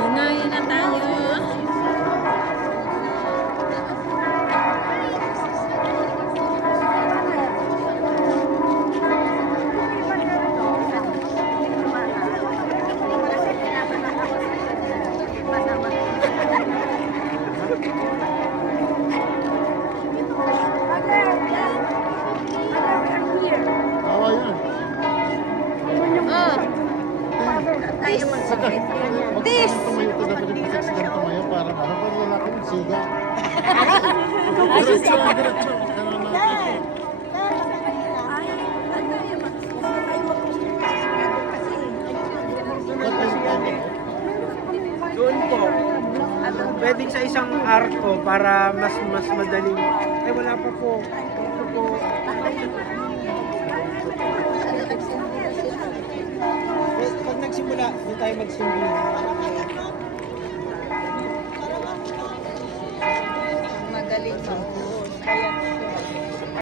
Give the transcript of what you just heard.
Unahin na tayo. This! Tumayo ko dapat yung pasaksigan tumayo para wala akong siga. Diretso, diretso. Doon po. Pwedeng sa isang arko para mas madaling. Eh wala pa po. Ito po. Pag nagsimula, doon tayo magsimula.